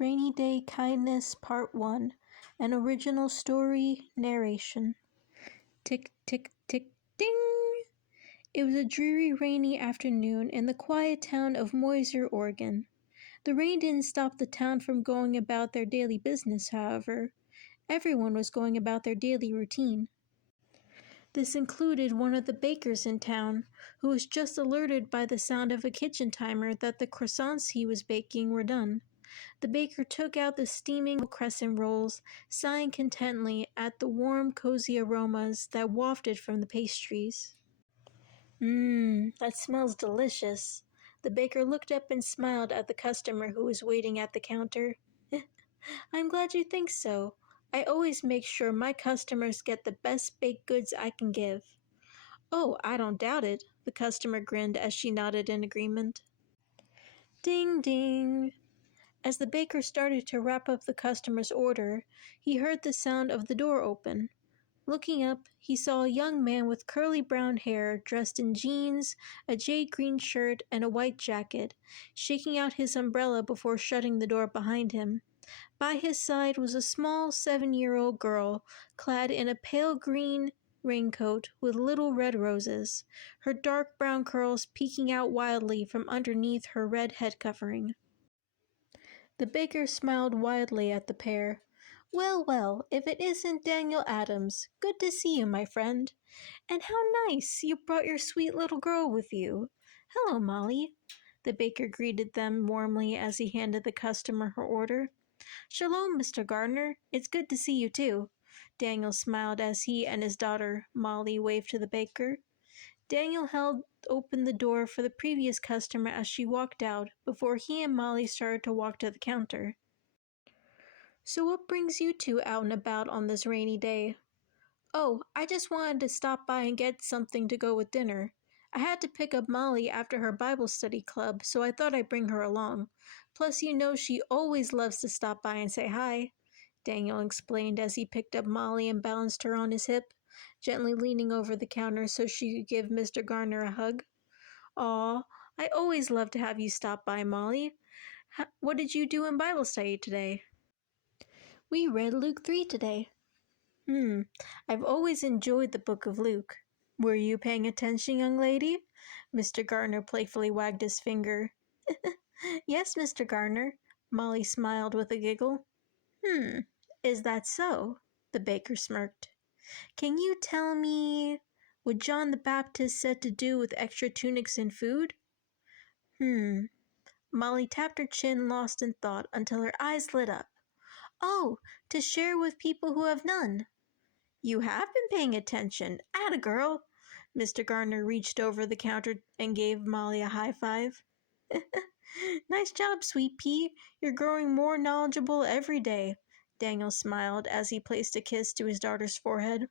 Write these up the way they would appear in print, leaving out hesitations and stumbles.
Rainy Day Kindness Part 1, an original story narration. Tick, tick, tick, ding! It was a dreary, rainy afternoon in the quiet town of Moiser, Oregon. The rain didn't stop the town from going about their daily business, however. Everyone was going about their daily routine. This included one of the bakers in town, who was just alerted by the sound of a kitchen timer that the croissants he was baking were done. The baker took out the steaming crescent rolls, sighing contentedly at the warm, cozy aromas that wafted from the pastries. That smells delicious. The baker looked up and smiled at the customer who was waiting at the counter. I'm glad you think so. I always make sure my customers get the best baked goods I can give. Oh, I don't doubt it, the customer grinned as she nodded in agreement. Ding, ding. As the baker started to wrap up the customer's order, he heard the sound of the door open. Looking up, he saw a young man with curly brown hair, dressed in jeans, a jade green shirt, and a white jacket, shaking out his umbrella before shutting the door behind him. By his side was a small 7-year-old girl, clad in a pale green raincoat with little red roses, her dark brown curls peeking out wildly from underneath her red head covering. The baker smiled widely at the pair. Well, well, if it isn't Daniel Adams, good to see you, my friend. And how nice, you brought your sweet little girl with you. Hello, Molly. The baker greeted them warmly as he handed the customer her order. Shalom, Mr. Gardner. It's good to see you, too. Daniel smiled as he and his daughter, Molly, waved to the baker. Daniel held open the door for the previous customer as she walked out before he and Molly started to walk to the counter. So what brings you two out and about on this rainy day? Oh, I just wanted to stop by and get something to go with dinner. I had to pick up Molly after her Bible study club, so I thought I'd bring her along. Plus, you know she always loves to stop by and say hi, Daniel explained as he picked up Molly and balanced her on his hip, gently leaning over the counter so she could give Mr. Garner a hug. Aw, I always love to have you stop by, Molly. What did you do in Bible study today? We read Luke 3 today. I've always enjoyed the book of Luke. Were you paying attention, young lady? Mr. Garner playfully wagged his finger. Yes, Mr. Garner. Molly smiled with a giggle. Is that so? The baker smirked. Can you tell me what John the Baptist said to do with extra tunics and food? Molly tapped her chin, lost in thought, until her eyes lit up. Oh, to share with people who have none. You have been paying attention. Atta girl. Mr. Gardner reached over the counter and gave Molly a high five. Nice job, sweet pea. You're growing more knowledgeable every day. Daniel smiled as he placed a kiss to his daughter's forehead.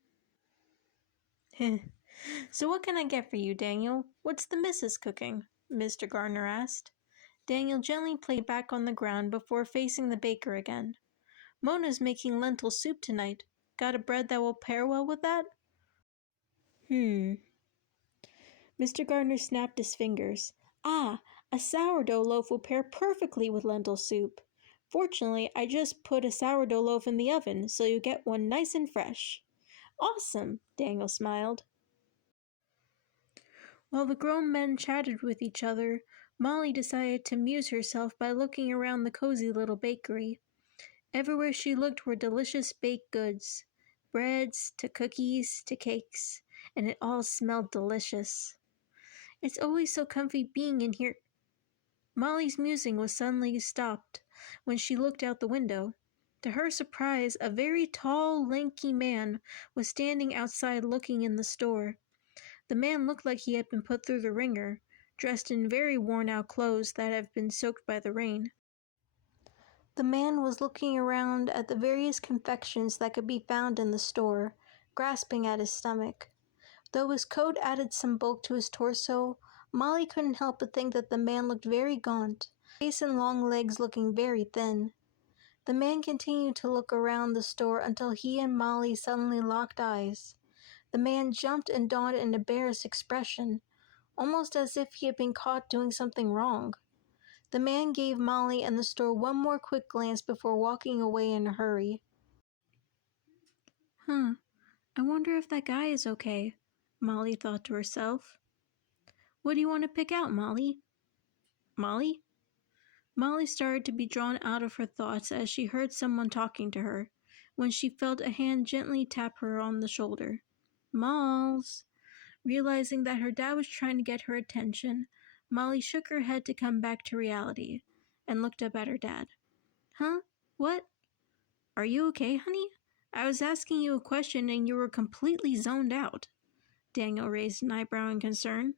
So what can I get for you, Daniel? What's the missus cooking? Mr. Gardner asked. Daniel gently played back on the ground before facing the baker again. Mona's making lentil soup tonight. Got a bread that will pair well with that? Mr. Gardner snapped his fingers. Ah, a sourdough loaf will pair perfectly with lentil soup. Fortunately, I just put a sourdough loaf in the oven, so you get one nice and fresh. Awesome, Daniel smiled. While the grown men chatted with each other, Molly decided to amuse herself by looking around the cozy little bakery. Everywhere she looked were delicious baked goods, breads to cookies to cakes, and it all smelled delicious. It's always so comfy being in here. Molly's musing was suddenly stopped when she looked out the window. To her surprise, a very tall, lanky man was standing outside looking in the store. The man looked like he had been put through the ringer, dressed in very worn-out clothes that had been soaked by the rain. The man was looking around at the various confections that could be found in the store, grasping at his stomach. Though his coat added some bulk to his torso, Molly couldn't help but think that the man looked very gaunt, face and long legs looking very thin. The man continued to look around the store until he and Molly suddenly locked eyes. The man jumped and donned an embarrassed expression, almost as if he had been caught doing something wrong. The man gave Molly and the store one more quick glance before walking away in a hurry. I wonder if that guy is okay, Molly thought to herself. What do you want to pick out, Molly? Molly? Molly started to be drawn out of her thoughts as she heard someone talking to her, when she felt a hand gently tap her on the shoulder. Molls! Realizing that her dad was trying to get her attention, Molly shook her head to come back to reality, and looked up at her dad. Huh? What? Are you okay, honey? I was asking you a question and you were completely zoned out. Daniel raised an eyebrow in concern.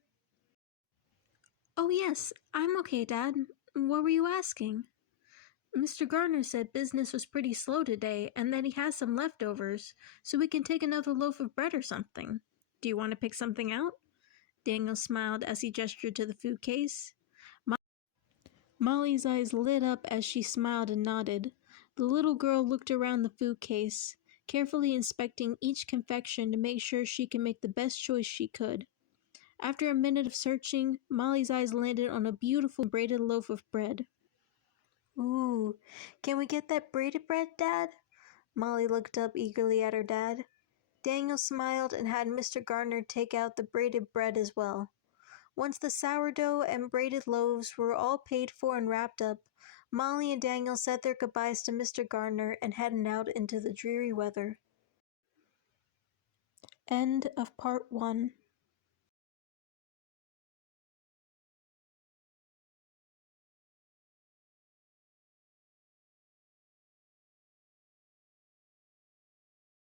Oh yes, I'm okay, Dad. What were you asking? Mr. Gardner said business was pretty slow today and that he has some leftovers, so we can take another loaf of bread or something. Do you want to pick something out? Daniel smiled as he gestured to the food case. Molly's eyes lit up as she smiled and nodded. The little girl looked around the food case, carefully inspecting each confection to make sure she could make the best choice she could. After a minute of searching, Molly's eyes landed on a beautiful braided loaf of bread. Ooh, can we get that braided bread, Dad? Molly looked up eagerly at her dad. Daniel smiled and had Mr. Gardner take out the braided bread as well. Once the sourdough and braided loaves were all paid for and wrapped up, Molly and Daniel said their goodbyes to Mr. Gardner and headed out into the dreary weather. End of part 1.